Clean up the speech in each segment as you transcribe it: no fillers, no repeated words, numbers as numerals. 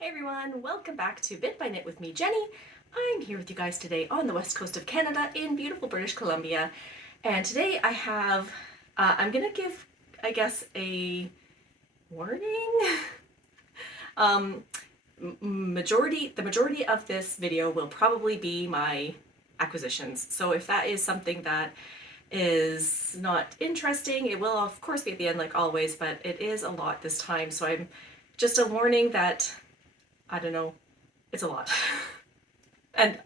Hey everyone, welcome back to Bit by Knit with me, Jenny. I'm here with you guys today on the west coast of Canada in beautiful British Columbia. And today I'm gonna give, I guess, a warning. um, the majority of this video will probably be my acquisitions. So if that is something that is not interesting, it will of course be at the end like always, but it is a lot this time. So I'm just a warning that I don't know, it's a lot. And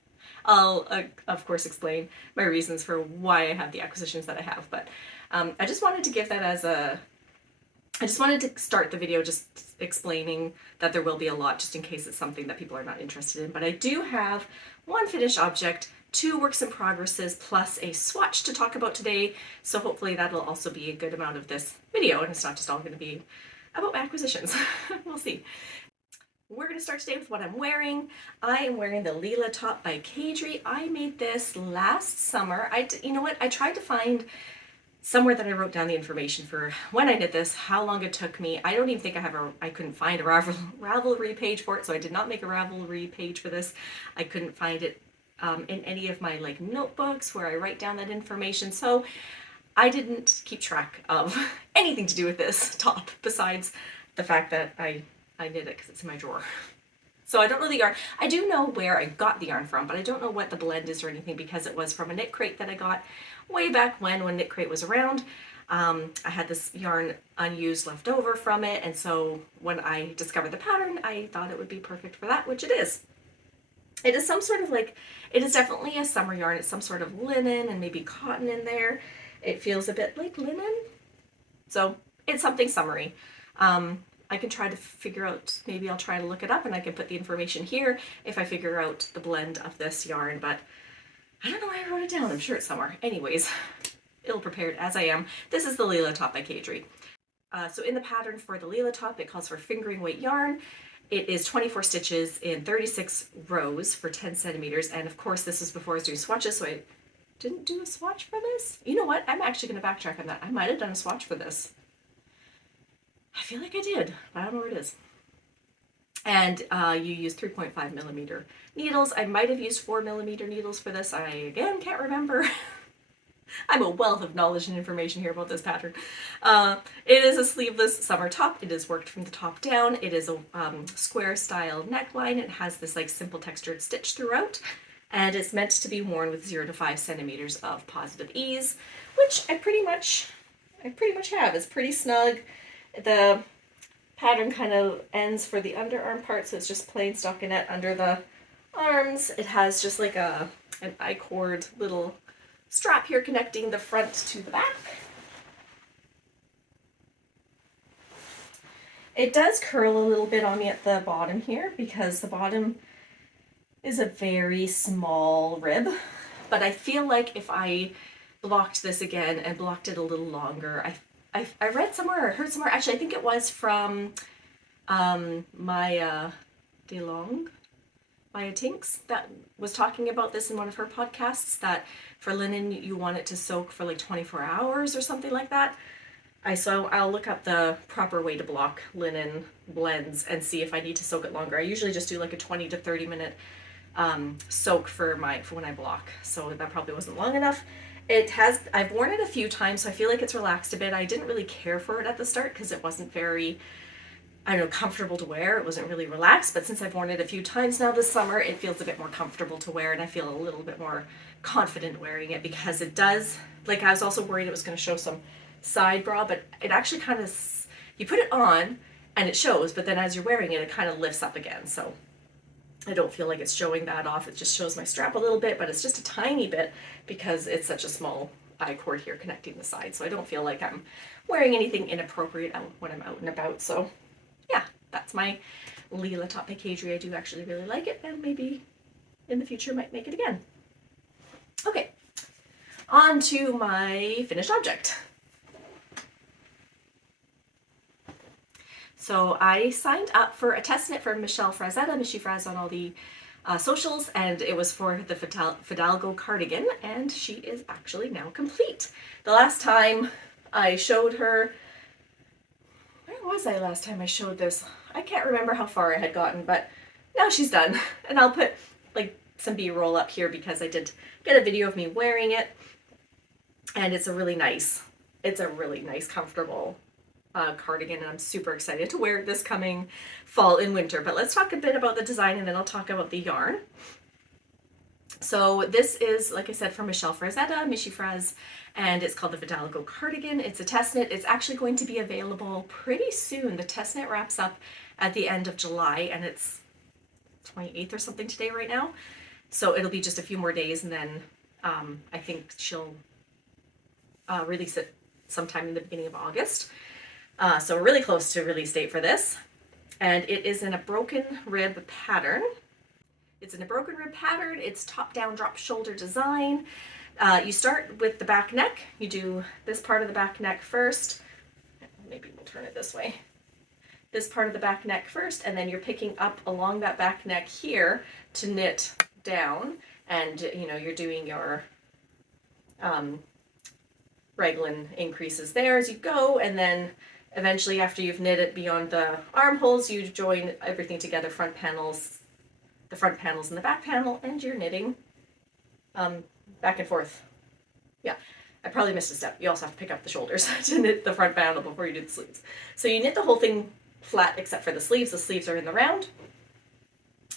I'll, of course, explain my reasons for why I have the acquisitions that I have. But I just wanted to give that as a. I just wanted to start the video just explaining that there will be a lot, just in case it's something that people are not interested in. But I do have one finished object, two works in progresses, plus a swatch to talk about today. So hopefully that'll also be a good amount of this video, and it's not just all going to be about my acquisitions. We'll see. We're going to start today with what I'm wearing. I am wearing the Leela top by Kadri. I made this last summer. You know what? I tried to find somewhere that I wrote down the information for when I did this, how long it took me. I don't even think I couldn't find a Ravelry page for it, so I did not make a Ravelry page for this. I couldn't find it in any of my notebooks where I write down that information. So I didn't keep track of anything to do with this top besides the fact that I knit it because it's in my drawer. So I don't know the yarn. I do know where I got the yarn from, but I don't know what the blend is or anything because it was from a knit crate that I got way back when knit crate was around. I had this yarn unused left over from it, and so when I discovered the pattern, I thought it would be perfect for that, which it is. It is some sort of it is definitely a summer yarn. It's some sort of linen and maybe cotton in there. It feels a bit like linen. So it's something summery. I can try to figure out, maybe I'll try to look it up and I can put the information here if I figure out the blend of this yarn, but I don't know why I wrote it down. I'm sure it's somewhere. Anyways, ill prepared as I am. This is the Leela top by Kadri. So in the pattern for the Leela top, it calls for fingering weight yarn. It is 24 stitches in 36 rows for 10 centimeters. And of course, this is before I was doing swatches, so I didn't do a swatch for this. You know what? I'm actually going to backtrack on that. I might have done a swatch for this. I feel like I did, but I don't know where it is. And you use 3.5 millimeter needles. I might have used 4 millimeter needles for this. I, again, can't remember. I'm a wealth of knowledge and information here about this pattern. It is a sleeveless summer top. It is worked from the top down. It is a square style neckline. It has this simple textured stitch throughout. And it's meant to be worn with 0 to 5 centimeters of positive ease, which I pretty much have. It's pretty snug. The pattern kind of ends for the underarm part, so it's just plain stockinette under the arms. It has just an I-cord little strap here connecting the front to the back. It does curl a little bit on me at the bottom here because the bottom is a very small rib, but I feel like if I blocked this again and blocked it a little longer, I read somewhere or heard somewhere, actually I think it was from Maya Tinks, that was talking about this in one of her podcasts, that for linen you want it to soak for 24 hours or something like that. So I'll look up the proper way to block linen blends and see if I need to soak it longer. I usually just do a 20 to 30 minute soak for when I block, so that probably wasn't long enough. I've worn it a few times, so I feel like it's relaxed a bit. I didn't really care for it at the start because it wasn't very, comfortable to wear. It wasn't really relaxed, but since I've worn it a few times now this summer, it feels a bit more comfortable to wear, and I feel a little bit more confident wearing it because it does, I was also worried it was going to show some side bra, but it actually kind of, you put it on and it shows, but then as you're wearing it, it kind of lifts up again, so I don't feel like it's showing that off. It just shows my strap a little bit, but it's just a tiny bit because it's such a small I-cord here connecting the sides. So I don't feel like I'm wearing anything inappropriate when I'm out and about. So yeah, that's my Leela top by Kadri. I do actually really like it, and maybe in the future might make it again. Okay, on to my finished object. So I signed up for a test knit for Michelle Frazetta, Michy Fraz on all the socials, and it was for the Fidalgo Cardigan, and she is actually now complete. The last time I showed her, where was I last time I showed this? I can't remember how far I had gotten, but now she's done. And I'll put like some B-roll up here because I did get a video of me wearing it. And it's a really nice, comfortable cardigan, and I'm super excited to wear it this coming fall and winter. But let's talk a bit about the design, and then I'll talk about the yarn. So this is, like I said, from Michelle Frazetta, Michi Fraz, and it's called the Fidalgo Cardigan. It's a test knit. It's actually going to be available pretty soon. The test knit wraps up at the end of July, and it's 28th or something today right now. So it'll be just a few more days, and then I think she'll release it sometime in the beginning of August. So we're really close to release date for this. And it is in a broken rib pattern. It's top down drop shoulder design. You start with the back neck. You do this part of the back neck first. Maybe we'll turn it this way. This part of the back neck first, and then you're picking up along that back neck here to knit down. And you know, you're doing your raglan increases there as you go, and then eventually after you've knit it beyond the armholes, you join everything together, the front panels and the back panel, and you're knitting back and forth. Yeah, I probably missed a step. You also have to pick up the shoulders to knit the front panel before you do the sleeves. So you knit the whole thing flat except for the sleeves. The sleeves are in the round,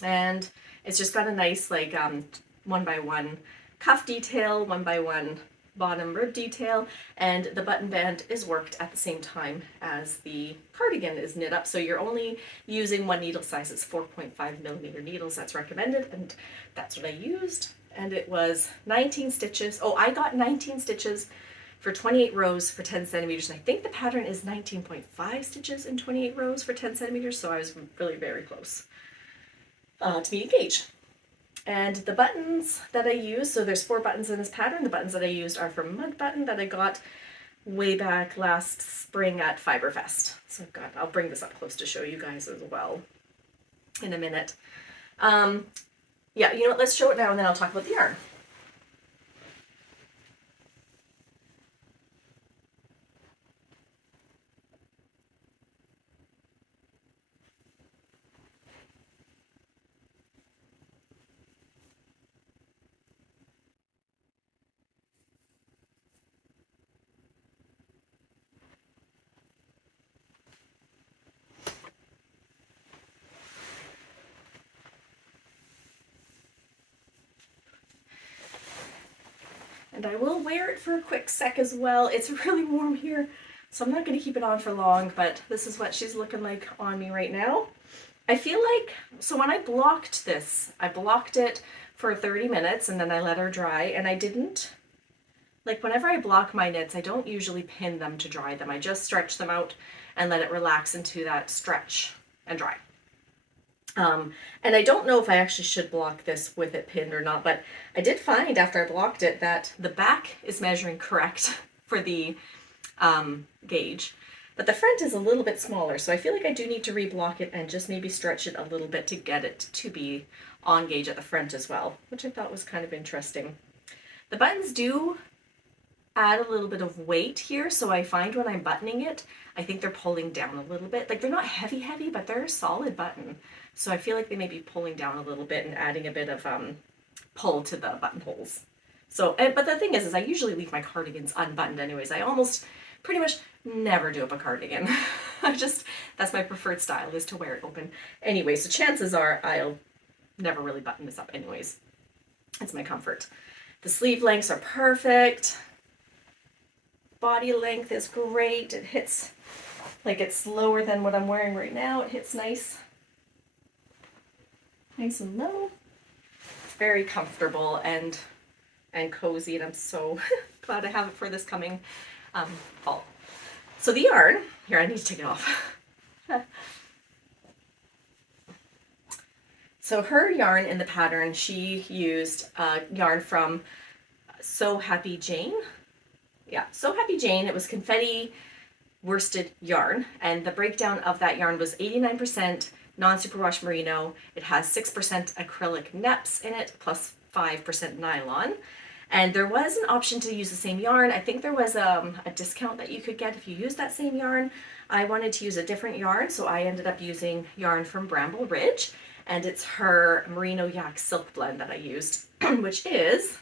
and it's just got a nice like 1x1 cuff detail, 1x1 bottom rib detail, and the button band is worked at the same time as the cardigan is knit up. So you're only using one needle size. It's 4.5mm needles that's recommended, and that's what I used. And it was 19 stitches. Oh, I got 19 stitches for 28 rows for 10 centimeters. And I think the pattern is 19.5 stitches in 28 rows for 10 centimeters. So I was really very close to meeting gauge. And the buttons that I use, so there's 4 buttons in this pattern. The buttons that I used are from Mud Button that I got way back last spring at Fiberfest. So I'll bring this up close to show you guys as well in a minute. Yeah, you know what, let's show it now and then I'll talk about the yarn. And I will wear it for a quick sec as well. It's really warm here, so I'm not going to keep it on for long, but this is what she's looking like on me right now. I feel like, so when I blocked this, I blocked it for 30 minutes and then I let her dry, and I didn't, like whenever I block my knits, I don't usually pin them to dry them. I just stretch them out and let it relax into that stretch and dry. And I don't know if I actually should block this with it pinned or not, but I did find after I blocked it that the back is measuring correct for the gauge, but the front is a little bit smaller. So I feel like I do need to reblock it and just maybe stretch it a little bit to get it to be on gauge at the front as well, which I thought was kind of interesting. The buttons do add a little bit of weight here, so I find when I'm buttoning it, I think they're pulling down a little bit. Like they're not heavy, but they're a solid button. So I feel like they may be pulling down a little bit and adding a bit of pull to the buttonholes. So, but the thing is I usually leave my cardigans unbuttoned anyways. I almost pretty much never do up a cardigan. That's my preferred style, is to wear it open. Anyway, so chances are I'll never really button this up anyways. It's my comfort. The sleeve lengths are perfect. Body length is great. It hits, like it's lower than what I'm wearing right now. It hits nice and low. It's very comfortable and cozy, and I'm so glad I have it for this coming fall. So the yarn, here, I need to take it off. So her yarn in the pattern, she used yarn from So Happy Jane. Yeah, So Happy Jane. It was confetti worsted yarn, and the breakdown of that yarn was 89% non-superwash merino. It has 6% acrylic neps in it, plus 5% nylon. And there was an option to use the same yarn. I think there was a discount that you could get if you used that same yarn. I wanted to use a different yarn, so I ended up using yarn from Bramble Ridge, and it's her Merino Yak Silk Blend that I used, which is,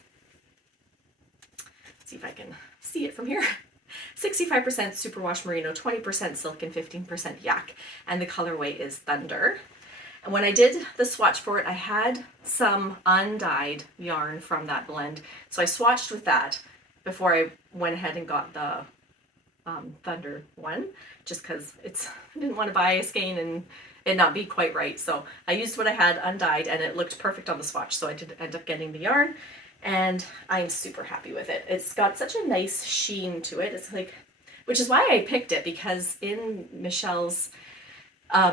let's see if I can see it from here, 65% superwash merino, 20% silk, and 15% yak, and the colorway is Thunder. And when I did the swatch for it, I had some undyed yarn from that blend. So I swatched with that before I went ahead and got the Thunder one, just because I didn't want to buy a skein and it not be quite right. So I used what I had undyed and it looked perfect on the swatch. So I did end up getting the yarn and I'm super happy with it. It's got such a nice sheen to it. It's like, which is why I picked it, because in Michelle's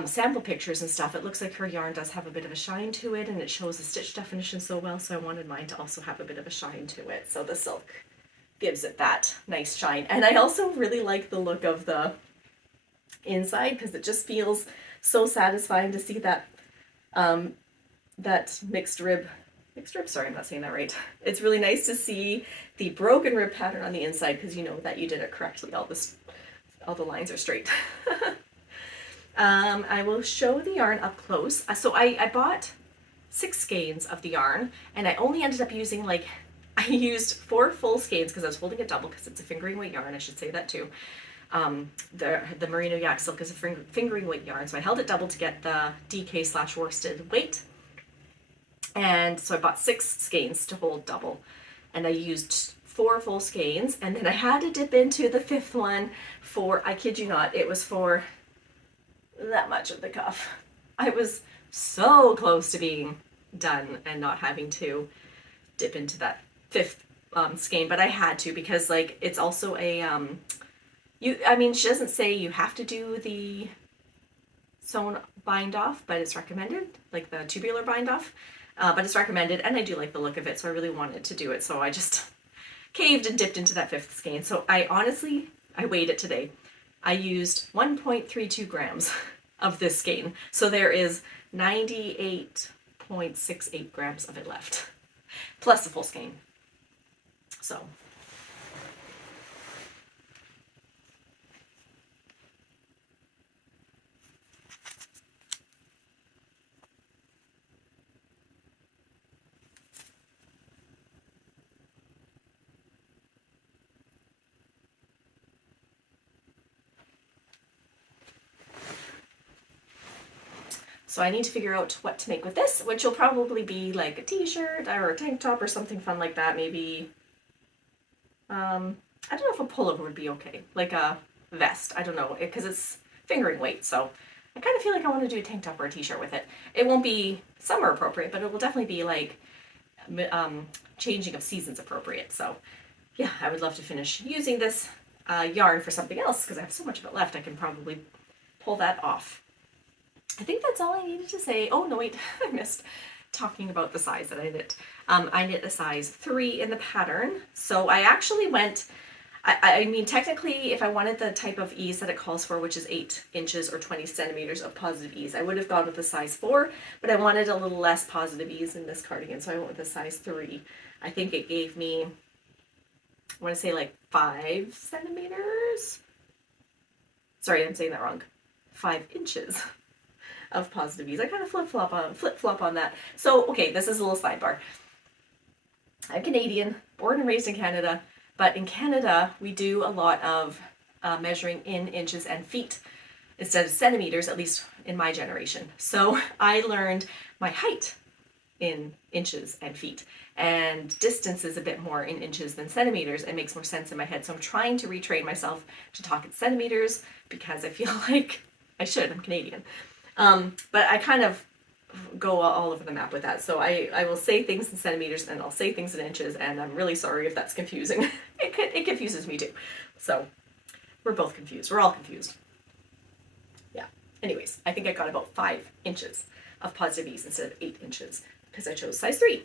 sample pictures and stuff, it looks like her yarn does have a bit of a shine to it, and it shows the stitch definition so well, so I wanted mine to also have a bit of a shine to it, so the silk gives it that nice shine. And I also really like the look of the inside, because it just feels so satisfying to see that that mixed rib, sorry, I'm not saying that right. It's really nice to see the broken rib pattern on the inside, because you know that you did it correctly. All the lines are straight. I will show the yarn up close. So I bought 6 skeins of the yarn, and I only ended up using I used 4 full skeins because I was holding it double, because it's a fingering weight yarn, I should say that too. The Merino Yak Silk is a fingering weight yarn, so I held it double to get the DK / worsted weight. And so I bought 6 skeins to hold double, and I used 4 full skeins, and then I had to dip into the 5th one for, I kid you not, it was for that much of the cuff. I was so close to being done and not having to dip into that 5th skein, but I had to, because it's also a she doesn't say you have to do the sewn bind off, but it's recommended, like the tubular bind off, but it's recommended, and I do like the look of it, so I really wanted to do it, so I just caved and dipped into that 5th skein. So I weighed it today. I used 1.32 grams of this skein. So there is 98.68 grams of it left, plus the full skein. So I need to figure out what to make with this, which will probably be like a t-shirt or a tank top or something fun like that. Maybe, I don't know if a pullover would be okay. Like a vest, I don't know, because it's fingering weight, so I kind of feel like I want to do a tank top or a t-shirt with it. It won't be summer appropriate, but it will definitely be like changing of seasons appropriate. So yeah, I would love to finish using this yarn for something else, because I have so much of it left. I can probably pull that off. I think that's all I needed to say. Oh no, wait, I missed talking about the size that I knit. I knit a size 3 in the pattern. So I actually went, I mean, technically, if I wanted the type of ease that it calls for, which is 8 inches or 20 centimeters of positive ease, I would have gone with a size 4, but I wanted a little less positive ease in this cardigan, so I went with a size 3. I think it gave me, I want to say 5 centimeters. Sorry, I'm saying that wrong. 5 inches of positive ease. I kind of flip-flop on that. So, okay, this is a little sidebar. I'm Canadian, born and raised in Canada, but in Canada, we do a lot of measuring in inches and feet instead of centimeters, at least in my generation. So I learned my height in inches and feet, and distance is a bit more in inches than centimeters. It makes more sense in my head. So I'm trying to retrain myself to talk in centimeters, because I feel like I should. I'm Canadian. But I kind of go all over the map with that. So I will say things in centimeters and I'll say things in inches, and I'm really sorry if that's confusing. It confuses me too. So we're both confused. We're all confused. Yeah. Anyways, I think I got about 5 inches of positive ease instead of 8 inches, because I chose size 3.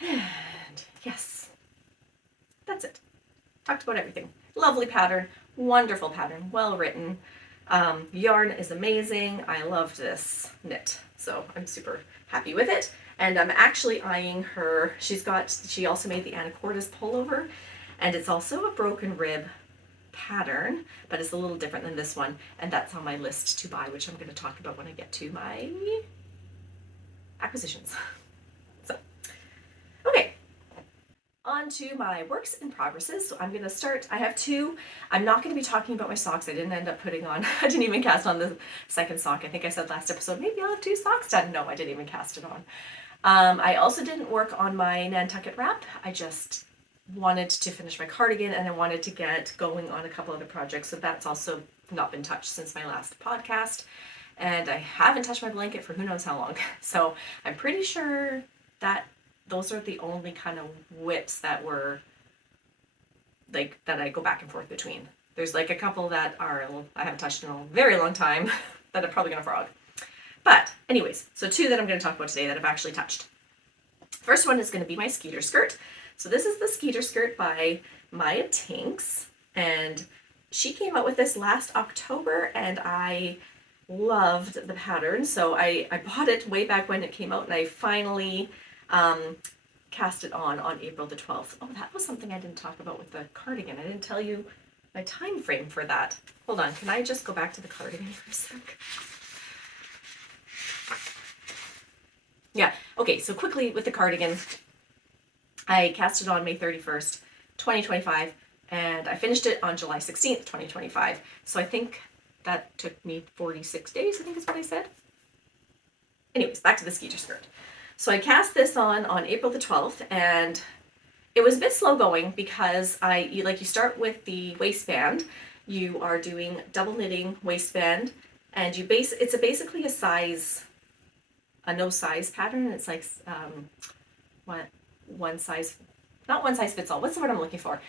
And yes, that's it. Talked about everything. Lovely pattern, wonderful pattern, well written. Yarn is amazing. I love this knit, so I'm super happy with it. And I'm actually eyeing her. She also made the anacortes pullover, and it's also a broken rib pattern, but it's a little different than this one, and that's on my list to buy, which I'm going to talk about when I get to my acquisitions. So, okay, on to my works in progresses. So I'm going to start. I have two. I'm not going to be talking about my socks. I didn't end up putting on, I didn't even cast on the second sock. I think I said last episode, maybe I'll have 2 socks done. No, I didn't even cast it on. I also didn't work on my Nantucket wrap. I just wanted to finish my cardigan, and I wanted to get going on a couple other projects. So that's also not been touched since my last podcast. And I haven't touched my blanket for who knows how long. So I'm pretty sure that those are the only kind of whips that were like that I go back and forth between. There's like a couple that are I haven't touched in a very long time that I'm probably gonna frog. But anyways, so 2 that I'm going to talk about today that I've actually touched. First one is going to be my Skeeter skirt. So this is the Skeeter skirt by Maya Tinks, and she came out with this last October, and I loved the pattern. So I bought it way back when it came out, and I finally cast it on April the 12th. Oh, that was something I didn't talk about with the cardigan. I didn't tell you my time frame for that. Hold on, can I just go back to the cardigan for a sec? Yeah, okay, so quickly with the cardigan, I cast it on May 31st, 2025, and I finished it on July 16th, 2025. So I think that took me 46 days, I think is what I said. Anyways, back to the Skeeter skirt. So I cast this on April the 12th, and it was a bit slow going because you start with the waistband. You are doing double knitting waistband, and it's basically a no size pattern. It's like not one size fits all. What's the word I'm looking for?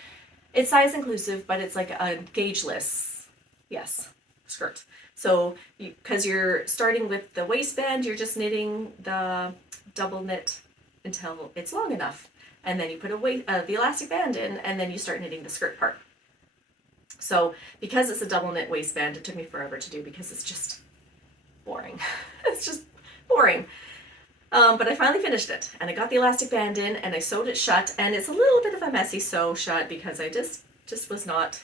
It's size inclusive, but it's like a gaugeless, yes, skirt. So because you're starting with the waistband, you're just knitting the double knit until it's long enough, and then you put the elastic band in, and then you start knitting the skirt part. So because it's a double knit waistband, it took me forever to do because it's just boring. It's just boring. But I finally finished it, and I got the elastic band in, and I sewed it shut, and it's a little bit of a messy sew shut because I just was not,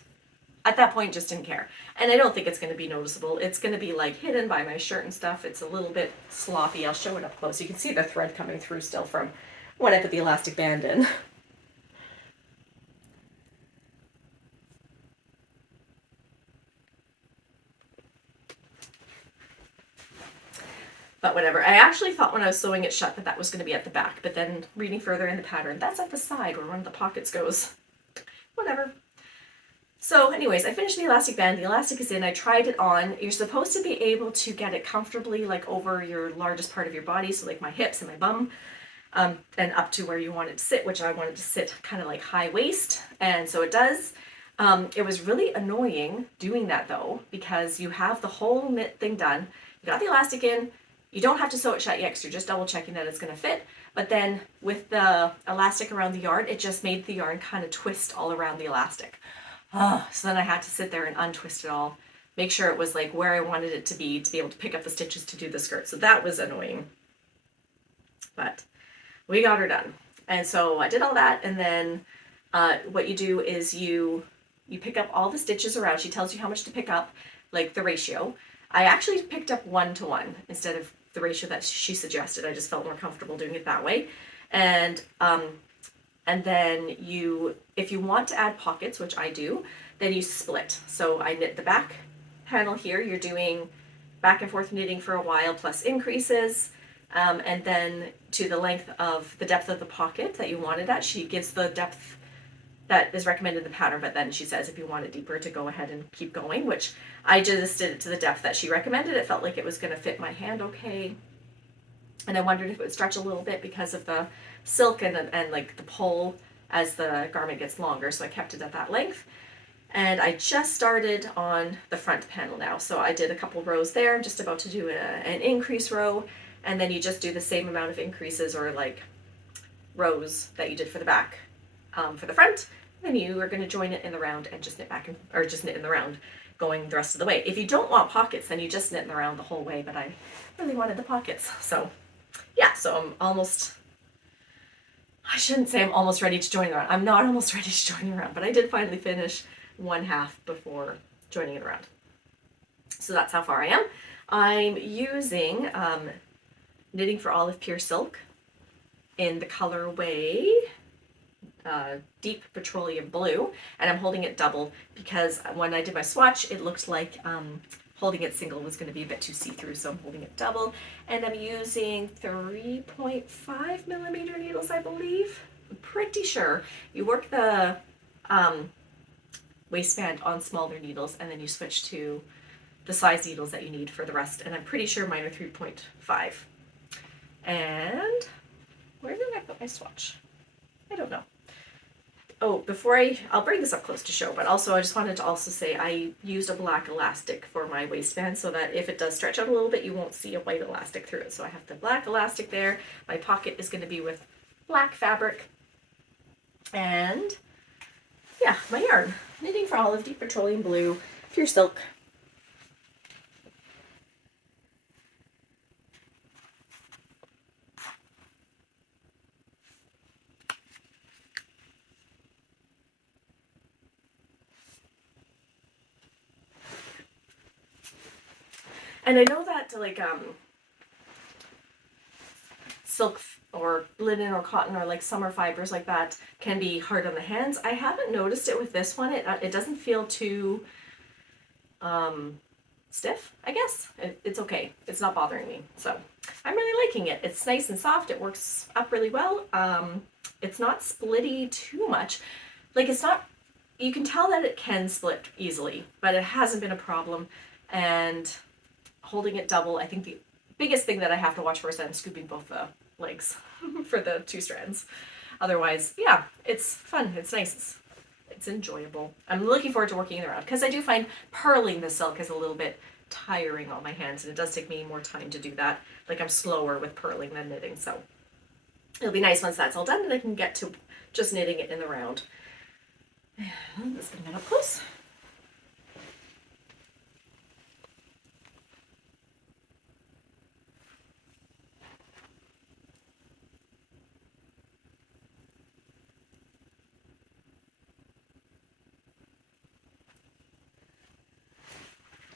at that point, just didn't care. And I don't think it's going to be noticeable. It's going to be like hidden by my shirt and stuff. It's a little bit sloppy. I'll show it up close. You can see the thread coming through still from when I put the elastic band in. But whatever. I actually thought when I was sewing it shut that was going to be at the back, but then reading further in the pattern, that's at the side where one of the pockets goes. Whatever. So anyways, I finished the elastic band. The elastic is in. I tried it on. You're supposed to be able to get it comfortably like over your largest part of your body, so like my hips and my bum, and up to where you want it to sit, which I wanted to sit kind of like high waist, and so it does. It was really annoying doing that though, because you have the whole knit thing done. You got the elastic in. You don't have to sew it shut yet because you're just double checking that it's going to fit. But then with the elastic around the yarn, it just made the yarn kind of twist all around the elastic. So then I had to sit there and untwist it all, make sure it was like where I wanted it to be able to pick up the stitches to do the skirt. So that was annoying. But we got her done. And so I did all that, and then what you do is you pick up all the stitches around. She tells you how much to pick up, like the ratio. I actually picked up 1-to-1 instead of the ratio that she suggested. I just felt more comfortable doing it that way. And then if you want to add pockets, which I do, then you split. So I knit the back panel here. You're doing back and forth knitting for a while plus increases. And then to the depth of the pocket that you wanted at, she gives the depth that is recommended in the pattern, but then she says if you want it deeper to go ahead and keep going, which I just did it to the depth that she recommended. It felt like it was going to fit my hand okay. And I wondered if it would stretch a little bit because of the silk and like the pull as the garment gets longer, so I kept it at that length. And I just started on the front panel now. So I did a couple rows there. I'm just about to do an increase row, and then you just do the same amount of increases or like rows that you did for the back for the front. Then you are going to join it in the round and just knit in the round. going the rest of the way. If you don't want pockets, then you just knit around the whole way, but I really wanted the pockets. So yeah, so I'm almost, I shouldn't say I'm almost ready to join the round. I'm not almost ready to join the round, but I did finally finish one half before joining it around. So that's how far I am. I'm using Knitting for Olive Pure Silk in the colorway Deep Petroleum Blue, and I'm holding it double because when I did my swatch, it looked like holding it single was going to be a bit too see-through, so I'm holding it double, and I'm using 3.5 millimeter needles, I believe. I'm pretty sure. You work the waistband on smaller needles, and then you switch to the size needles that you need for the rest, and I'm pretty sure mine are 3.5. And where did I put my swatch? I don't know. Oh, I'll bring this up close to show, but also I just wanted to also say I used a black elastic for my waistband so that if it does stretch out a little bit, you won't see a white elastic through it. So I have the black elastic there. My pocket is going to be with black fabric. And yeah, my yarn. Knitting for Olive, Deep Petroleum Blue, Pure Silk. And I know that like silk or linen or cotton or like summer fibers like that can be hard on the hands. I haven't noticed it with this one. It doesn't feel too stiff, I guess. It's okay. It's not bothering me. So I'm really liking it. It's nice and soft. It works up really well. It's not splitty too much. Like it's not, you can tell that it can split easily, but it hasn't been a problem. And holding it double, I think the biggest thing that I have to watch for is that I'm scooping both the legs for the two strands. Otherwise, yeah, it's fun. It's nice. It's enjoyable. I'm looking forward to working it around because I do find purling the silk is a little bit tiring on my hands, and it does take me more time to do that. Like I'm slower with purling than knitting, so it'll be nice once that's all done and I can get to just knitting it in the round. Let's bring that up close.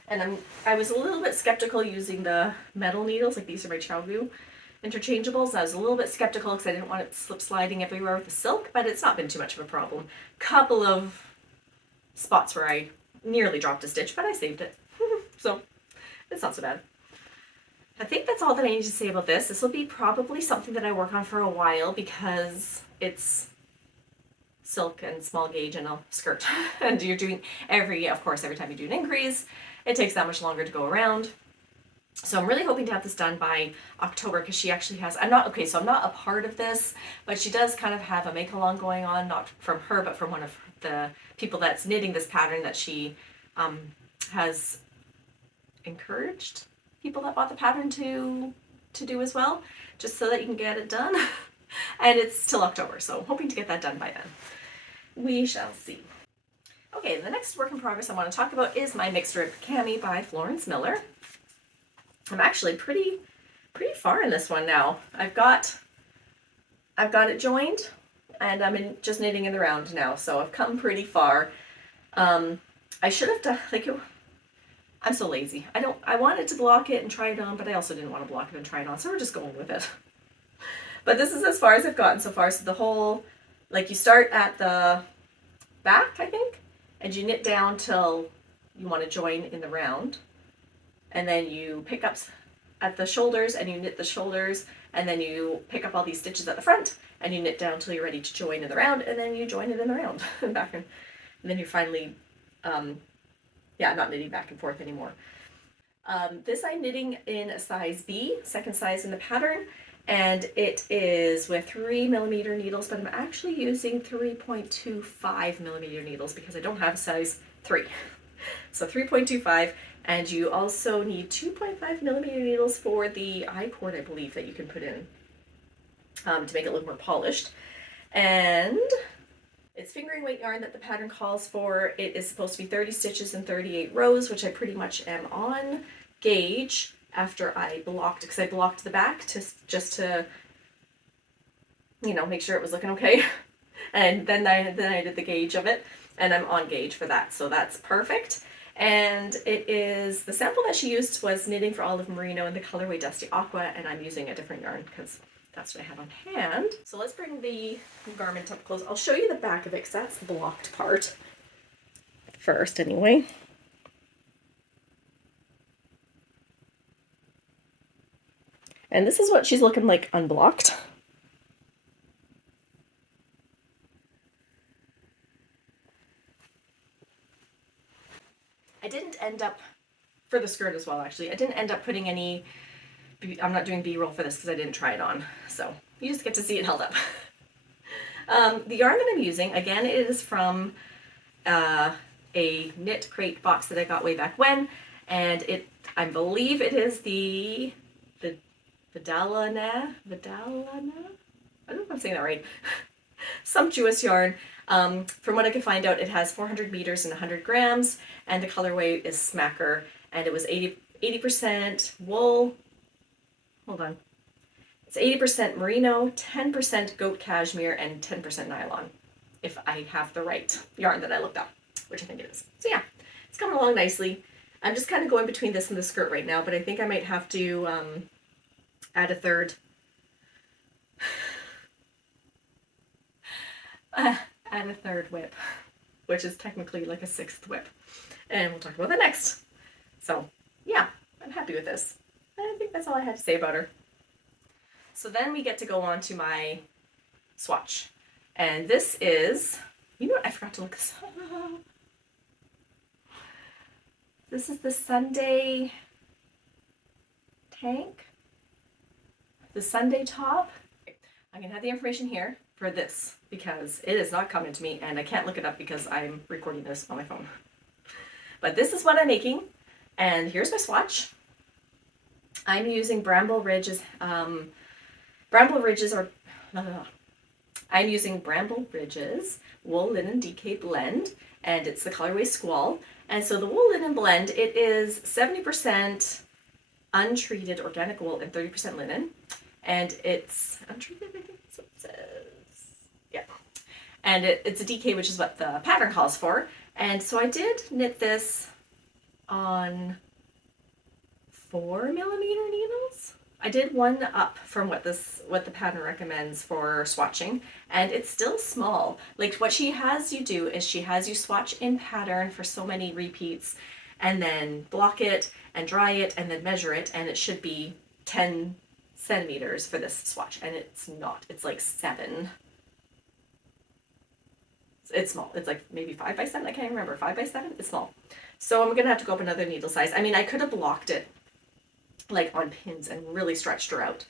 And I was a little bit skeptical using the metal needles, like these are my Chowgu interchangeables. I was a little bit skeptical because I didn't want it slip sliding everywhere with the silk, but it's not been too much of a problem. Couple of spots where I nearly dropped a stitch, but I saved it. So it's not so bad. I think that's all that I need to say about this. This will be probably something that I work on for a while because it's silk and small gauge and a skirt. And you're doing of course, every time you do an increase, it takes that much longer to go around. So I'm really hoping to have this done by October because she actually has, I'm not a part of this, but she does kind of have a make-along going on, not from her, but from one of the people that's knitting this pattern that she has encouraged people that bought the pattern to do as well, just so that you can get it done. And it's till October, so I'm hoping to get that done by then. We shall see. Okay, the next work in progress I want to talk about is my mixed rib cami by Florence Miller. I'm actually pretty far in this one now. I've got it joined, and I'm just knitting in the round now, so I've come pretty far. I should have done I'm so lazy. I wanted to block it and try it on, but I also didn't want to block it and try it on, so we're just going with it. But this is as far as I've gotten so far. So the whole, like you start at the back, I think, and you knit down till you want to join in the round. And then you pick up at the shoulders and you knit the shoulders, and then you pick up all these stitches at the front and you knit down till you're ready to join in the round, and then you join it in the round and back and then you're finally, I'm not knitting back and forth anymore. This I'm knitting in a size B, second size in the pattern, and it is with 3 millimeter needles, but I'm actually using 3.25 millimeter needles because I don't have a size 3. So 3.25, and you also need 2.5 millimeter needles for the I-cord, I believe, that you can put in to make it look more polished. And It's fingering weight yarn that the pattern calls for. It is supposed to be 30 stitches and 38 rows, which I pretty much am on gauge after I blocked, because I blocked the back just to, you know, make sure it was looking okay. And then I did the gauge of it, and I'm on gauge for that, so that's perfect. And it is, the sample that she used was Knitting for Olive Merino in the colorway Dusty Aqua, and I'm using a different yarn because that's what I have on hand. So let's bring the garment up close. I'll show you the back of it because that's the blocked part first anyway. And this is what she's looking like unblocked. I didn't end up, for the skirt as well actually, I didn't end up putting any, I'm not doing B-roll for this because I didn't try it on. So you just get to see it held up. The yarn that I'm using, again, it is from a Knit Crate box that I got way back when. And I believe it is the Vidalana, I don't know if I'm saying that right. Sumptuous yarn. From what I could find out, it has 400 meters and 100 grams, and the colorway is Smacker, and it was 80% wool. Hold on. It's 80% merino, 10% goat cashmere, and 10% nylon, if I have the right yarn that I looked up, which I think it is. So yeah, it's coming along nicely. I'm just kind of going between this and the skirt right now, but I think I might have to add a third. Add a third whip, which is technically like a sixth whip. And we'll talk about that next. So yeah, I'm happy with this. I think that's all I had to say about her. So then we get to go on to my swatch. And this is, you know what, I forgot to look this up. This is the Sunday tank, the Sunday top. I'm gonna have the information here for this because it is not coming to me and I can't look it up because I'm recording this on my phone. But this is what I'm making, and here's my swatch. I'm using Bramble Ridges I'm using Bramble Ridges Wool Linen DK Blend, and it's the colorway Squall. And so the wool linen blend, it is 70% untreated organic wool and 30% linen. And it's untreated, I think that's what it says. Yeah. And it's a DK, which is what the pattern calls for. And so I did knit this on 4mm needles. I did one up from what the pattern recommends for swatching, and it's still small. Like what she has you do is she has you swatch in pattern for so many repeats and then block it and dry it and then measure it, and it should be 10 centimeters for this swatch, and it's not. It's like 7. It's small. It's like maybe 5 by 7. I can't remember. 5 by 7? It's small. So I'm gonna have to go up another needle size. I mean, I could have blocked it like on pins and really stretched her out,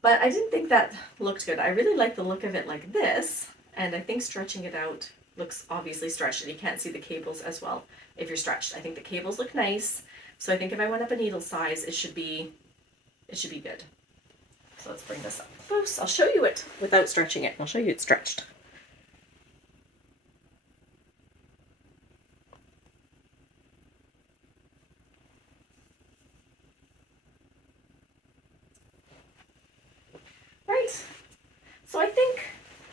but I didn't think that looked good. I really like the look of it like this, and I think stretching it out looks obviously stretched, and you can't see the cables as well if you're stretched. I think the cables look nice, so I think if I went up a needle size, it should be good. So let's bring this up close. I'll show you it without stretching it. I'll show you it stretched. Right, so I think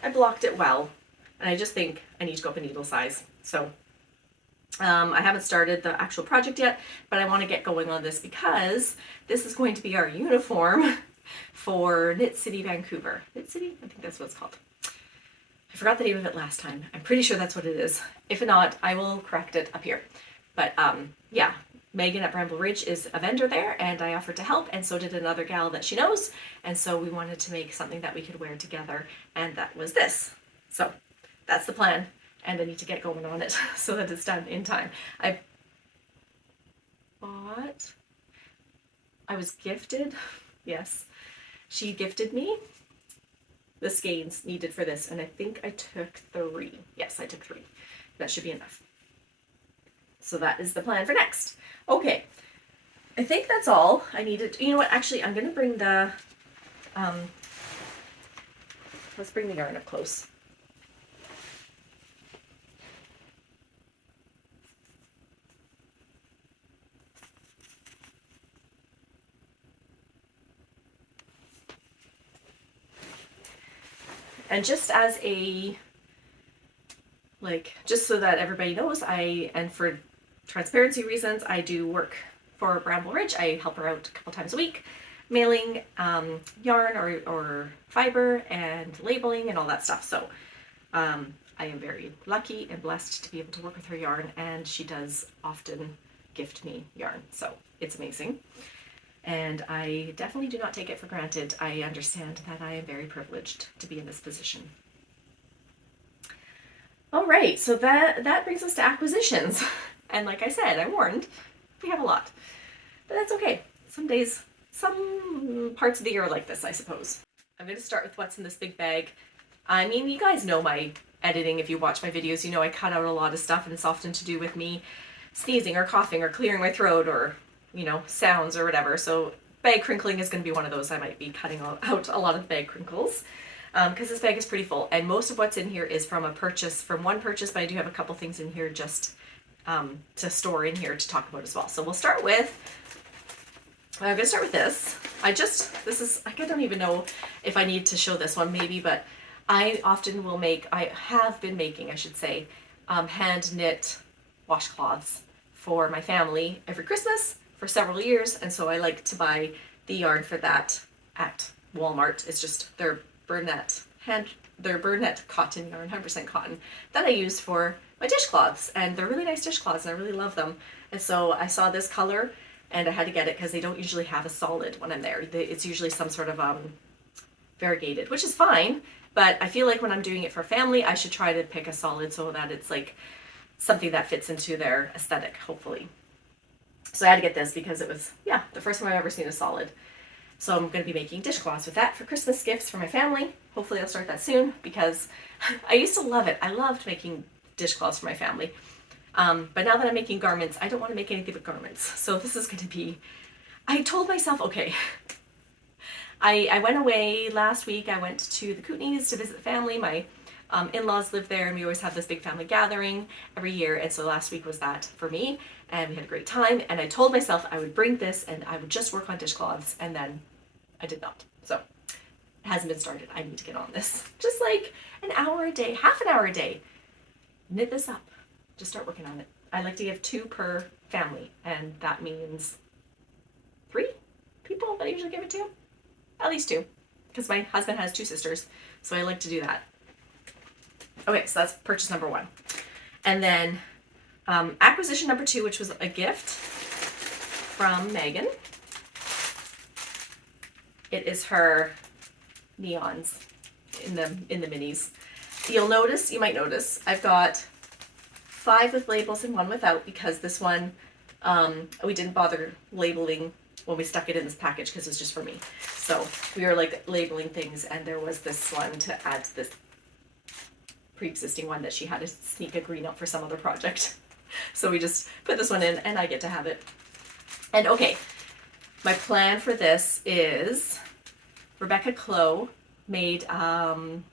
I blocked it well, and I just think I need to go up a needle size. So I haven't started the actual project yet, but I want to get going on this because this is going to be our uniform for Knit City Vancouver. Knit City? I think that's what it's called. I forgot the name of it last time. I'm pretty sure that's what it is. If not, I will correct it up here. But yeah, Megan at Bramble Ridge is a vendor there, and I offered to help, and so did another gal that she knows. And so we wanted to make something that we could wear together, and that was this. So that's the plan, and I need to get going on it so that it's done in time. I was gifted, yes, she gifted me the skeins needed for this, and I think I took 3. Yes, I took 3. That should be enough. So that is the plan for next. Okay, I think that's all I needed. You know what, actually, I'm going to bring the, let's bring the yarn up close. And just as a, like, just so that everybody knows, and for transparency reasons, I do work for Bramble Ridge. I help her out a couple times a week, mailing yarn or fiber and labeling and all that stuff. So I am very lucky and blessed to be able to work with her yarn, and she does often gift me yarn. So it's amazing. And I definitely do not take it for granted. I understand that I am very privileged to be in this position. All right, so that brings us to acquisitions. And like I said, I warned, we have a lot. But that's okay. Some days, some parts of the year are like this, I suppose. I'm going to start with what's in this big bag. I mean, you guys know my editing. If you watch my videos, you know I cut out a lot of stuff, and it's often to do with me sneezing or coughing or clearing my throat or, you know, sounds or whatever. So bag crinkling is going to be one of those. I might be cutting out a lot of bag crinkles because this bag is pretty full. And most of what's in here is from one purchase, but I do have a couple things in here just to store in here to talk about as well. So we'll start with, I'm going to start with this. I don't even know if I need to show this one maybe, but I have been making, I should say, hand knit washcloths for my family every Christmas for several years, and so I like to buy the yarn for that at Walmart. It's just their Burnett cotton yarn, 100% cotton, that I use for my dishcloths, and they're really nice dishcloths, and I really love them. And so I saw this color, and I had to get it because they don't usually have a solid when I'm there. It's usually some sort of variegated, which is fine, but I feel like when I'm doing it for family, I should try to pick a solid so that it's like something that fits into their aesthetic, hopefully. So I had to get this because it was, the first time I've ever seen a solid. So I'm going to be making dishcloths with that for Christmas gifts for my family. Hopefully I'll start that soon because I used to love it. I loved making dishcloths for my family. But now that I'm making garments, I don't want to make anything but garments. So this is going to be, I told myself, okay, I went away last week. I went to the Kootenays to visit the family. My in-laws live there, and we always have this big family gathering every year. And so last week was that for me, and we had a great time. And I told myself I would bring this and I would just work on dishcloths, and then I did not. So it hasn't been started. I need to get on this. Just like an hour a day, half an hour a day. Knit this up. Just start working on it. I like to give 2 per family, and that means 3 people that I usually give it to. At least 2, because my husband has 2 sisters, so I like to do that. Okay, so that's purchase number 1. And then acquisition number 2, which was a gift from Megan. It is her neons in the minis. You might notice, I've got 5 with labels and 1 without, because this one we didn't bother labeling when we stuck it in this package because it's just for me. So we were like labeling things, and there was this one to add to this pre-existing one that she had to sneak a green up for some other project. So we just put this one in, and I get to have it. And okay, my plan for this is Rebecca Clow made, I'm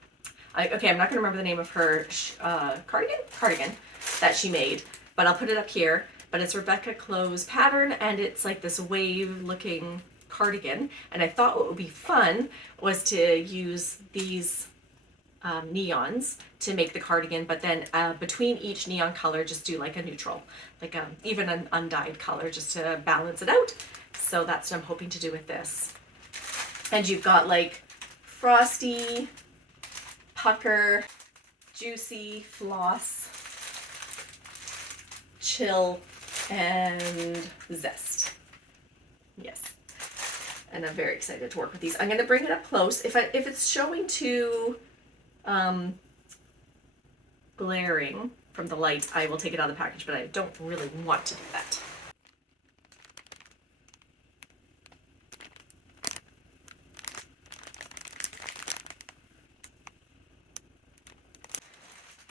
not going to remember the name of her cardigan that she made, but I'll put it up here. But it's Rebecca Clow's pattern, and it's like this wave-looking cardigan. And I thought what would be fun was to use these neons to make the cardigan, but then between each neon color, just do like a neutral, like even an undyed color, just to balance it out. So that's what I'm hoping to do with this. And you've got like frosty, pucker, juicy, floss, chill, and zest. Yes. And I'm very excited to work with these. I'm going to bring it up close. If it's showing too glaring from the light, I will take it out of the package, but I don't really want to do that.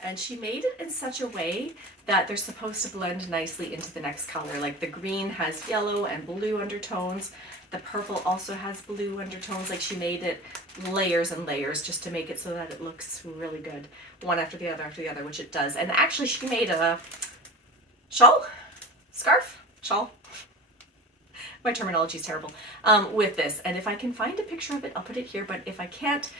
And she made it in such a way that they're supposed to blend nicely into the next color. Like the green has yellow and blue undertones. The purple also has blue undertones. Like she made it layers and layers just to make it so that it looks really good. One after the other, which it does. And actually she made a scarf, my terminology is terrible, with this. And if I can find a picture of it, I'll put it here. But if I can't,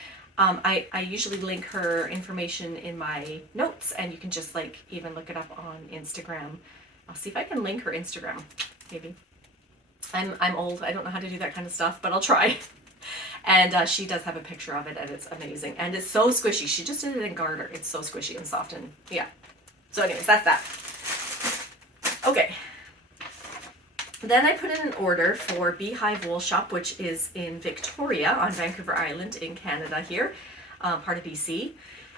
I usually link her information in my notes, and you can just like even look it up on Instagram. I'll see if I can link her Instagram, maybe. I'm old, I don't know how to do that kind of stuff, but I'll try. And she does have a picture of it, and it's amazing. And it's so squishy. She just did it in garter. It's so squishy and soft, and yeah. So anyways, that's that. Okay. Then I put in an order for Beehive Wool Shop, which is in Victoria on Vancouver Island in Canada here, part of BC.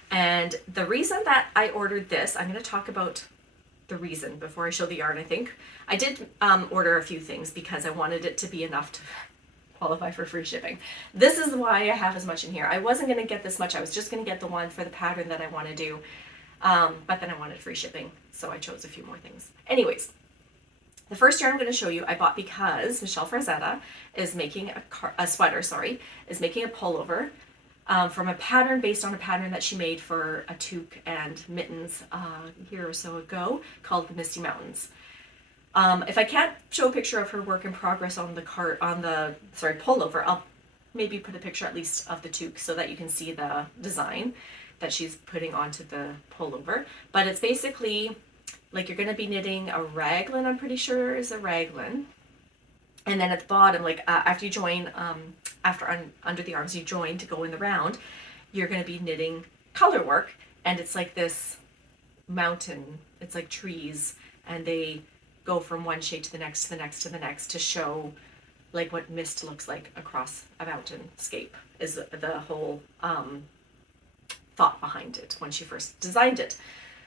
And the reason that I ordered this, I'm going to talk about the reason before I show the yarn, I think. I did order a few things because I wanted it to be enough to qualify for free shipping. This is why I have as much in here. I wasn't going to get this much. I was just going to get the one for the pattern that I want to do. But then I wanted free shipping, so I chose a few more things. Anyways. The first yarn I'm going to show you, I bought because Michelle Frazetta is making a sweater, is making a pullover from a pattern based on a pattern that she made for a toque and mittens a year or so ago called the Misty Mountains. If I can't show a picture of her work in progress on the pullover, I'll maybe put a picture at least of the toque so that you can see the design that she's putting onto the pullover. But it's basically like you're going to be knitting a raglan, I'm pretty sure is a raglan. And then at the bottom, like after you join, under the arms you join to go in the round, you're going to be knitting color work. And it's like this mountain, it's like trees, and they go from one shade to the next, to the next, to the next to show like what mist looks like across a mountainscape is the whole thought behind it when she first designed it.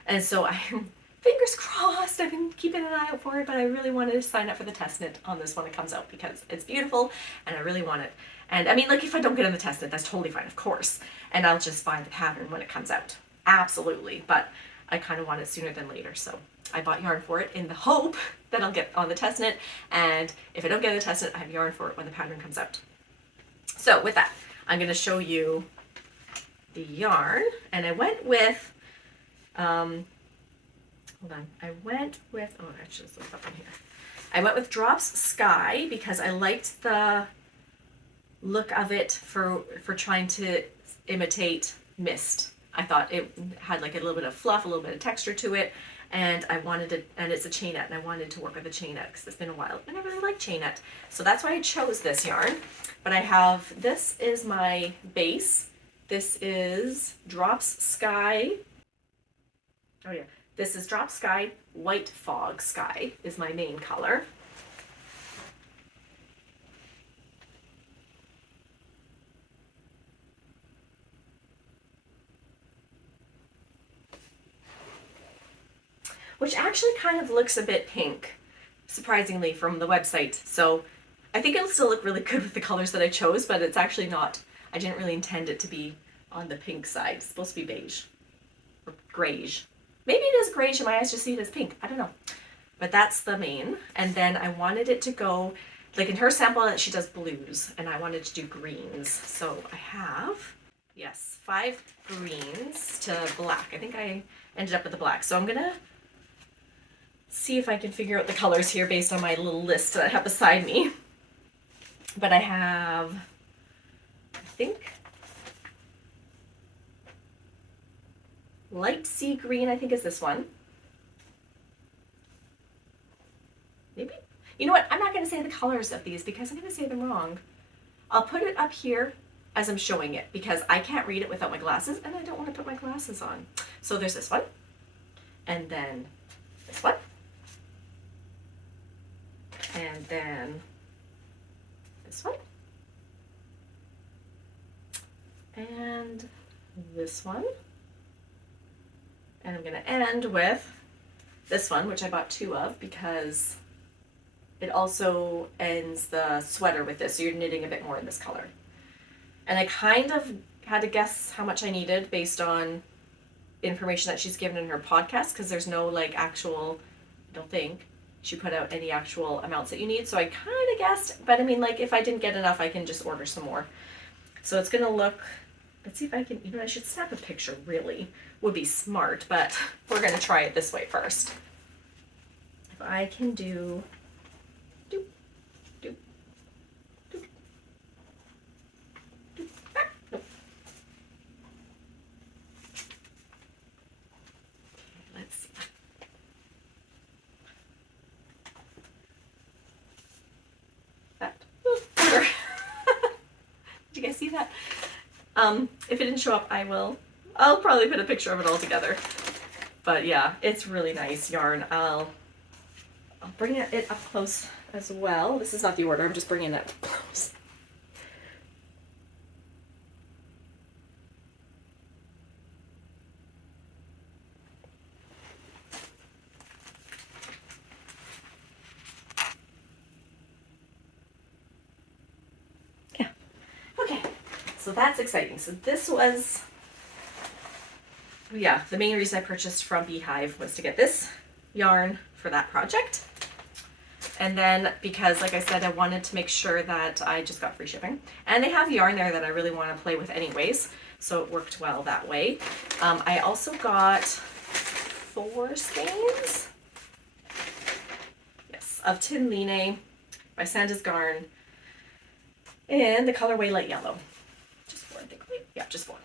And so I'm fingers crossed, I've been keeping an eye out for it, but I really wanted to sign up for the test knit on this when it comes out because it's beautiful and I really want it. And I mean, like if I don't get on the test knit, that's totally fine, of course. And I'll just buy the pattern when it comes out. Absolutely. But I kind of want it sooner than later. So I bought yarn for it in the hope that I'll get on the test knit. And if I don't get on the test knit, I have yarn for it when the pattern comes out. So with that, I'm going to show you the yarn. And I went with, I went with Drops Sky because I liked the look of it for trying to imitate mist. I thought it had like a little bit of fluff, a little bit of texture to it, and I wanted it, and it's a chainette, and I wanted to work with a chainette because it's been a while, and I really like chainette. So that's why I chose this yarn. But I have, this is my base. This is Drops Sky. Oh yeah. This is Drop Sky, White Fog Sky is my main color. Which actually kind of looks a bit pink, surprisingly, from the website. So I think it'll still look really good with the colors that I chose, but it's actually not, I didn't really intend it to be on the pink side. It's supposed to be beige or grayish. Maybe it is grayish and my eyes just see it as pink. I don't know. But that's the main. And then I wanted it to go, like in her sample, she does blues, and I wanted to do greens. So I have, yes, 5 greens to black. I think I ended up with the black. So I'm going to see if I can figure out the colors here based on my little list that I have beside me. But I have, I think, light sea green, I think is this one. Maybe? You know what? I'm not going to say the colors of these because I'm going to say them wrong. I'll put it up here as I'm showing it because I can't read it without my glasses and I don't want to put my glasses on. So there's this one. And then this one. And then this one. And this one. And I'm going to end with this one, which I bought 2 of because it also ends the sweater with this, so you're knitting a bit more in this color. And I kind of had to guess how much I needed based on information that she's given in her podcast because there's no like actual, I don't think she put out any actual amounts that you need. So I kind of guessed, but I mean, like if I didn't get enough, I can just order some more. So it's going to look, let's see if I can, you know, I should snap a picture really. Would be smart, but we're going to try it this way first. If I can do, you guys see that? If it didn't show up, I'll probably put a picture of it all together. But yeah, it's really nice yarn. I'll bring it up close as well. This is not the order, I'm just bringing it up close. Yeah. Okay, so that's exciting. So this was, yeah, the main reason I purchased from Beehive was to get this yarn for that project. And then because, like I said, I wanted to make sure that I just got free shipping. And they have yarn there that I really want to play with anyways, so it worked well that way. I also got 4 skeins, yes, of Tin Line by Santa's Garn in the colorway light yellow. Just 4, I think, right? Yeah, just 4.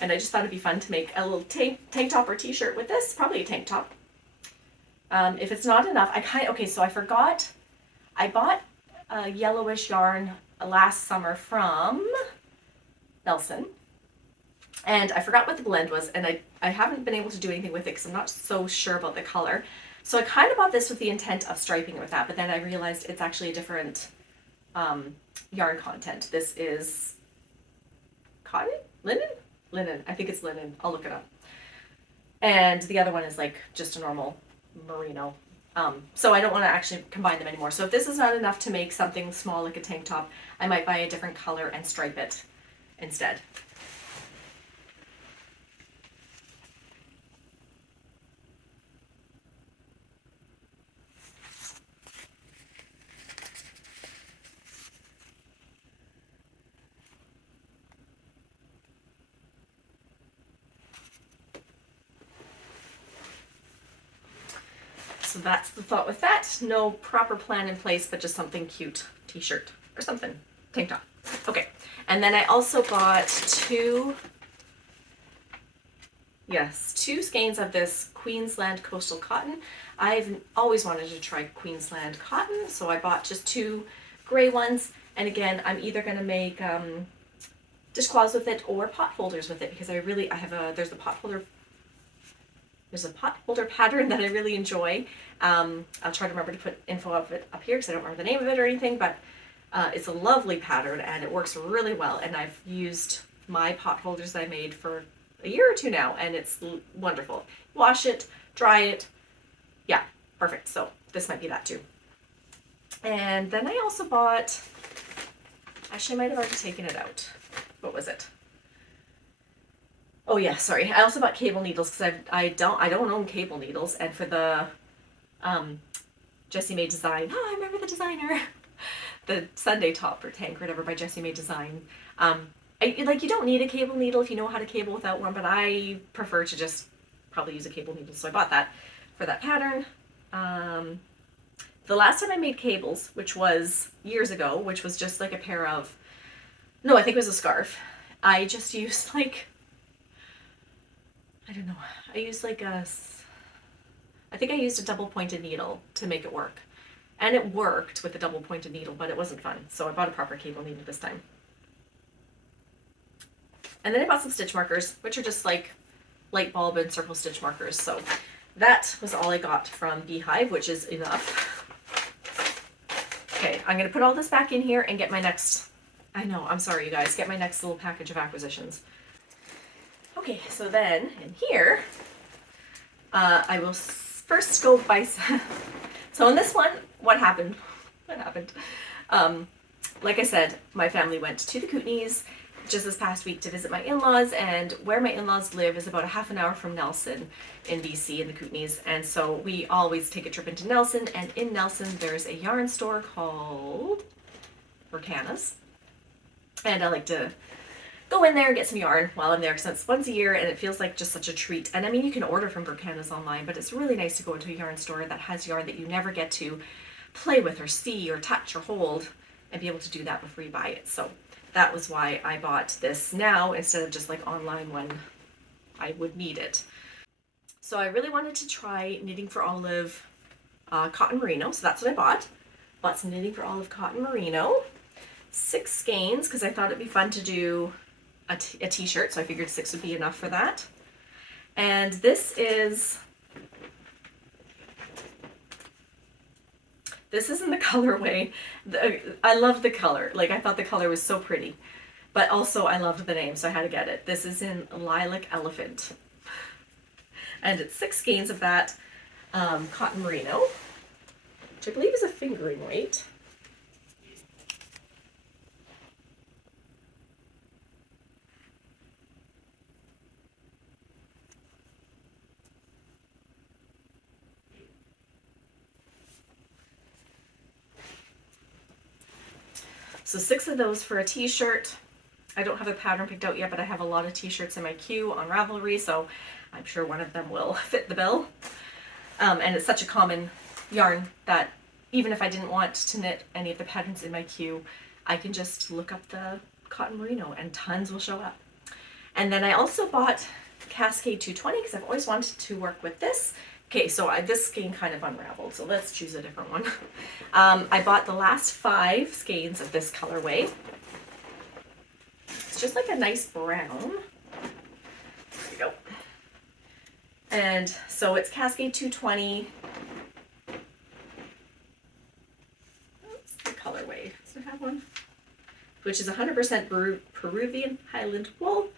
And I just thought it'd be fun to make a little tank top or t-shirt with this, probably a tank top. If it's not enough, okay, so I forgot, I bought a yellowish yarn last summer from Nelson, and I forgot what the blend was, and I haven't been able to do anything with it because I'm not so sure about the color. So I kind of bought this with the intent of striping with that, but then I realized it's actually a different yarn content. This is cotton? Linen? Linen. I think it's linen. I'll look it up. And the other one is like just a normal merino. So I don't want to actually combine them anymore. So if this is not enough to make something small like a tank top, I might buy a different color and stripe it instead. So that's the thought with that. No proper plan in place, but just something cute, t-shirt or something, tank top. Okay, and then I also bought 2 skeins of this Queensland Coastal Cotton. I've always wanted to try Queensland cotton, so I bought just 2 gray ones. And again, I'm either going to make dishcloths with it or pot holders with it, because there's a pot holder pattern that I really enjoy. I'll try to remember to put info of it up here because I don't remember the name of it or anything, but it's a lovely pattern and it works really well. And I've used my pot holders that I made for a year or 2 now, and it's wonderful. Wash it, dry it. Yeah, perfect. So this might be that too. And then I also bought, actually I might have already taken it out. What was it? Oh yeah, sorry. I also bought cable needles because I don't own cable needles, and for the Jessie May Design. Oh, I remember the designer. The Sunday top or tank or whatever by Jessie May Design. You don't need a cable needle if you know how to cable without one, but I prefer to just probably use a cable needle, so I bought that for that pattern. The last time I made cables, which was years ago, which was just like a pair of, no, I think it was a scarf. I just used like, I don't know, I think I used a double pointed needle to make it work. And it worked with the double pointed needle, but it wasn't fun. So I bought a proper cable needle this time. And then I bought some stitch markers, which are just like light bulb and circle stitch markers. So that was all I got from Beehive, which is enough. Okay, I'm gonna put all this back in here and get my next, I know, I'm sorry you guys, get my next little package of acquisitions. Okay, so then in here, I will first go by, so in this one, what happened? Like I said, my family went to the Kootenays just this past week to visit my in-laws, and where my in-laws live is about a half an hour from Nelson in BC in the Kootenays, and so we always take a trip into Nelson, and in Nelson there's a yarn store called Burkana's, and I like to go in there and get some yarn while I'm there because it's once a year and it feels like just such a treat. And I mean, you can order from Burkana's online, but it's really nice to go into a yarn store that has yarn that you never get to play with or see or touch or hold, and be able to do that before you buy it. So that was why I bought this now instead of just like online when I would need it. So I really wanted to try Knitting for Olive cotton merino, so that's what I bought. Bought some Knitting for Olive cotton merino. 6 skeins because I thought it'd be fun to do a t-shirt, so I figured 6 would be enough for that. And this is in the colorway. I love the color. Like, I thought the color was so pretty, but also I loved the name, so I had to get it. This is in Lilac Elephant, and it's 6 skeins of that cotton merino, which I believe is a fingering weight. So 6 of those for a t-shirt. I don't have a pattern picked out yet, but I have a lot of t-shirts in my queue on Ravelry, so I'm sure one of them will fit the bill. And it's such a common yarn that even if I didn't want to knit any of the patterns in my queue, I can just look up the cotton merino and tons will show up. And then I also bought Cascade 220 because I've always wanted to work with this. Okay, so this skein kind of unraveled, so let's choose a different one. I bought the last 5 skeins of this colorway. It's just like a nice brown. There we go. And so it's Cascade 220. That's the colorway. Does it have one? Which is 100% Peruvian Highland wool.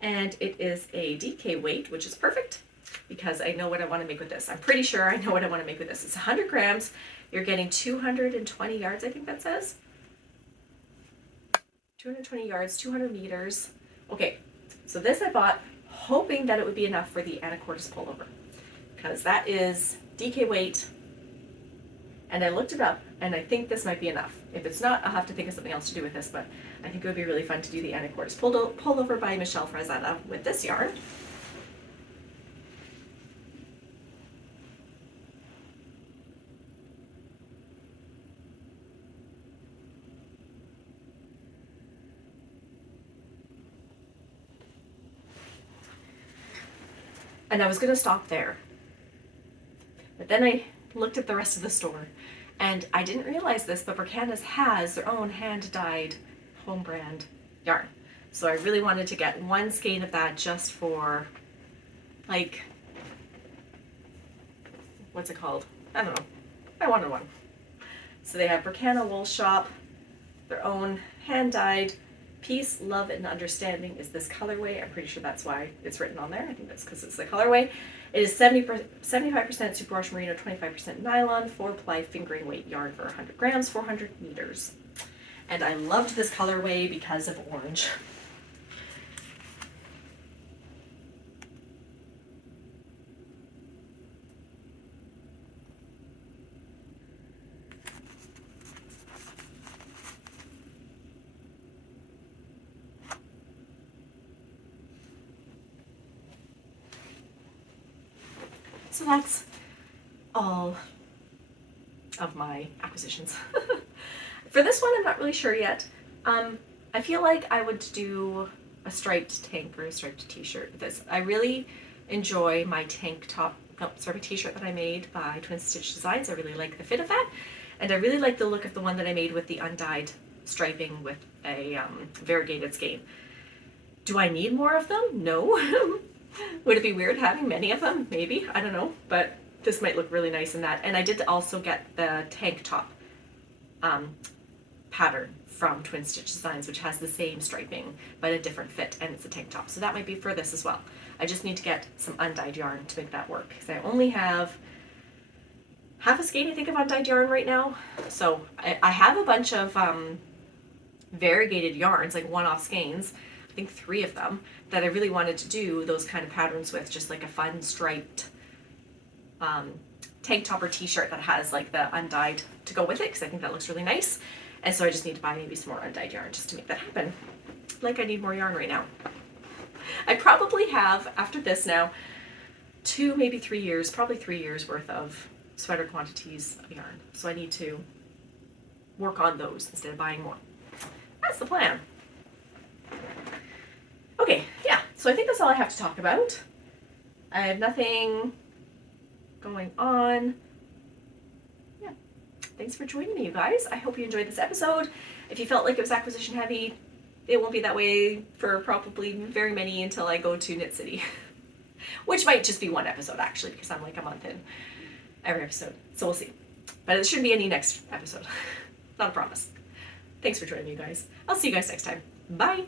And it is a DK weight, which is perfect because I know what I want to make with this. I'm pretty sure I know what I want to make with this. It's 100 grams. You're getting 220 yards, I think that says. 220 yards, 200 meters. Okay, so this I bought hoping that it would be enough for the anacortes pullover because that is DK weight. And I looked it up and I think this might be enough. If it's not, I'll have to think of something else to do with this, but I think it would be really fun to do the anacortes pullover by Michelle Frazetta with this yarn. And I was going to stop there. But then I looked at the rest of the store and I didn't realize this, but Burkana's has their own hand-dyed home brand yarn. So I really wanted to get 1 skein of that just for, like, what's it called? I don't know. I wanted one. So they have Burkana Wool Shop, their own hand-dyed Peace, Love, and Understanding is this colorway. I'm pretty sure that's why it's written on there. I think that's because it's the colorway. It is 75% superwash merino, 25% nylon, 4-ply fingering weight yarn for 100 grams, 400 meters. And I loved this colorway because of orange. So that's all of my acquisitions. For this one, I'm not really sure yet. I feel like I would do a striped tank or a striped t-shirt with this. I really enjoy my tank top, t-shirt that I made by Twin Stitch Designs. I really like the fit of that. And I really like the look of the one that I made with the undyed striping with a variegated skein. Do I need more of them? No. Would it be weird having many of them? Maybe, I don't know, but this might look really nice in that. And I did also get the tank top pattern from Twin Stitch Designs, which has the same striping, but a different fit, and it's a tank top. So that might be for this as well. I just need to get some undyed yarn to make that work, because I only have half a skein, I think, of undyed yarn right now. So I have a bunch of variegated yarns, like one-off skeins, I think 3 of them, that I really wanted to do those kind of patterns with, just like a fun striped tank top or t-shirt that has like the undyed to go with it, because I think that looks really nice. And so I just need to buy maybe some more undyed yarn just to make that happen. Like, I need more yarn right now. I probably have, after this now, 2, maybe 3 years, probably 3 years worth of sweater quantities of yarn. So I need to work on those instead of buying more. That's the plan. Okay, yeah, so I think that's all I have to talk about. I have nothing going on. Yeah, thanks for joining me, you guys. I hope you enjoyed this episode. If you felt like it was acquisition heavy, it won't be that way for probably very many until I go to Knit City. Which might just be one episode actually, because I'm like a month in every episode. So we'll see. But it shouldn't be any next episode. Not a promise. Thanks for joining me, guys. I'll see you guys next time. Bye!